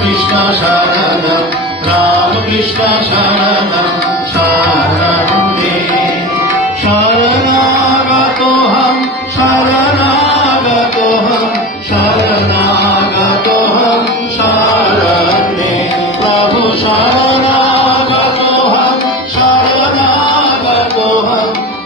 Krishna Sharana, Ram Krishna Sharana,